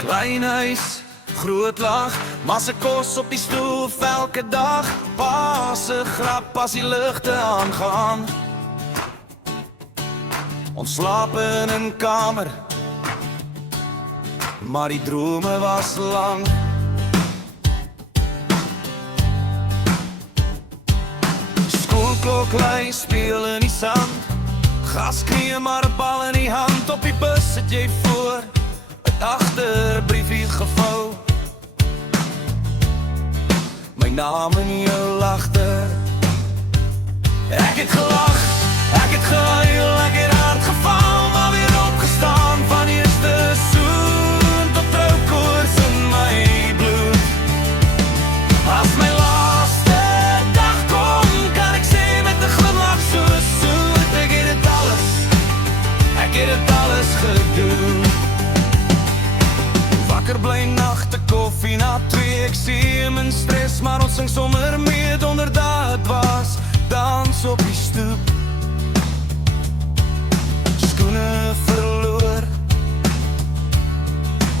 Klein huis, groot lag, maar se kos op die stoel elke dag. Pa se grap as die ligte aangaan. Ons slaap in 'n kamer, maar die drome was lang. Skoolklok lui, speel in die sand. Gas knie maar 'n bal in die hand. Op die bus sit jy voor, het agter briefie gevou. My naam in jou lagte. Ek het gelag, ek het gehuil, ek het hard geval, maar weer opgestaan van eerste soen tot troukoers in my bloed. As my laaste dag kom, kan ek sê met 'n glimlach so soet. Ek het dit alles, ek het dit alles gedoen. Wakker bly nagte, koffie na 2, ek sien hom in stres, maar ons sing sommer mee donderdag het was. Dans op die stoep, skoene verloor,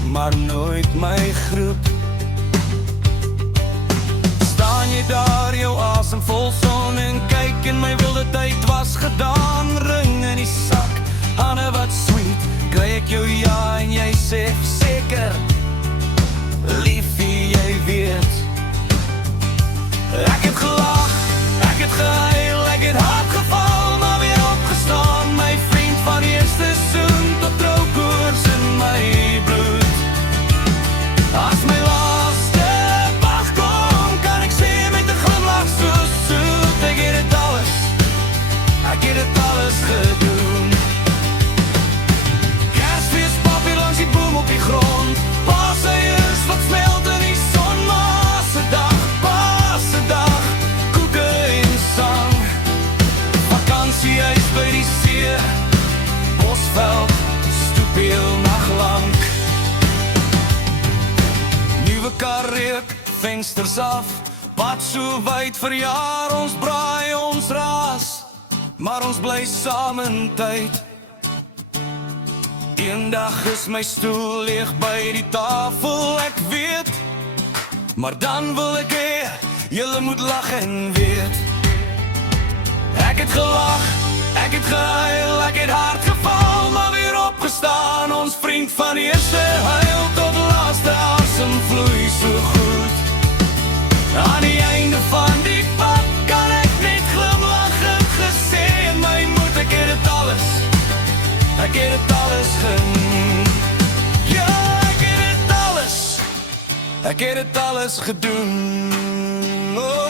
maar nooit my groep. Staan jy daar, jou asem vol son, en kyk in my wilde tyd was gedaan. Ring in die sak, hande wat sweet, kry ek jou ja en jy sê seker, liefie jy weet. Ek het gelag, ek het gehuil, ek het hard geval, maar weer opgestaan. My vriend van eerste soen tot troukoers in my bloed. As my laaste dag kom, kan ek sê met 'n glimlach so soet. Ek het dit alles, ek het dit alles gedoen. Kersfees, papier langs die boom op die grond. Pa se is wat smelt in die son. Ma se dag, pa se dag, koeke en sang. Vakantiehuis by die see, Bosveld, stoep heel nag lang. Nuwe kar reuk, vensters af, pad so wyd vir jaar. Ons braai, ons raas, maar ons bly saam in tyd. Eendag is my stoel leeg by die tafel, ek weet, maar dan wil ek hê, julle moet lag en weet. Ek het gelag, ek het gehuil, ek het hard geval, maar weer opgestaan. Ons vriend van eerste huil tot laaste asem vloei so goed. Aan die einde van die pad kan ek net glimlach, het gesê in my moed. Ek het dit alles, ek het dit alles gedoen. Ja, ek het dit alles, ek het dit alles gedoen. Oh.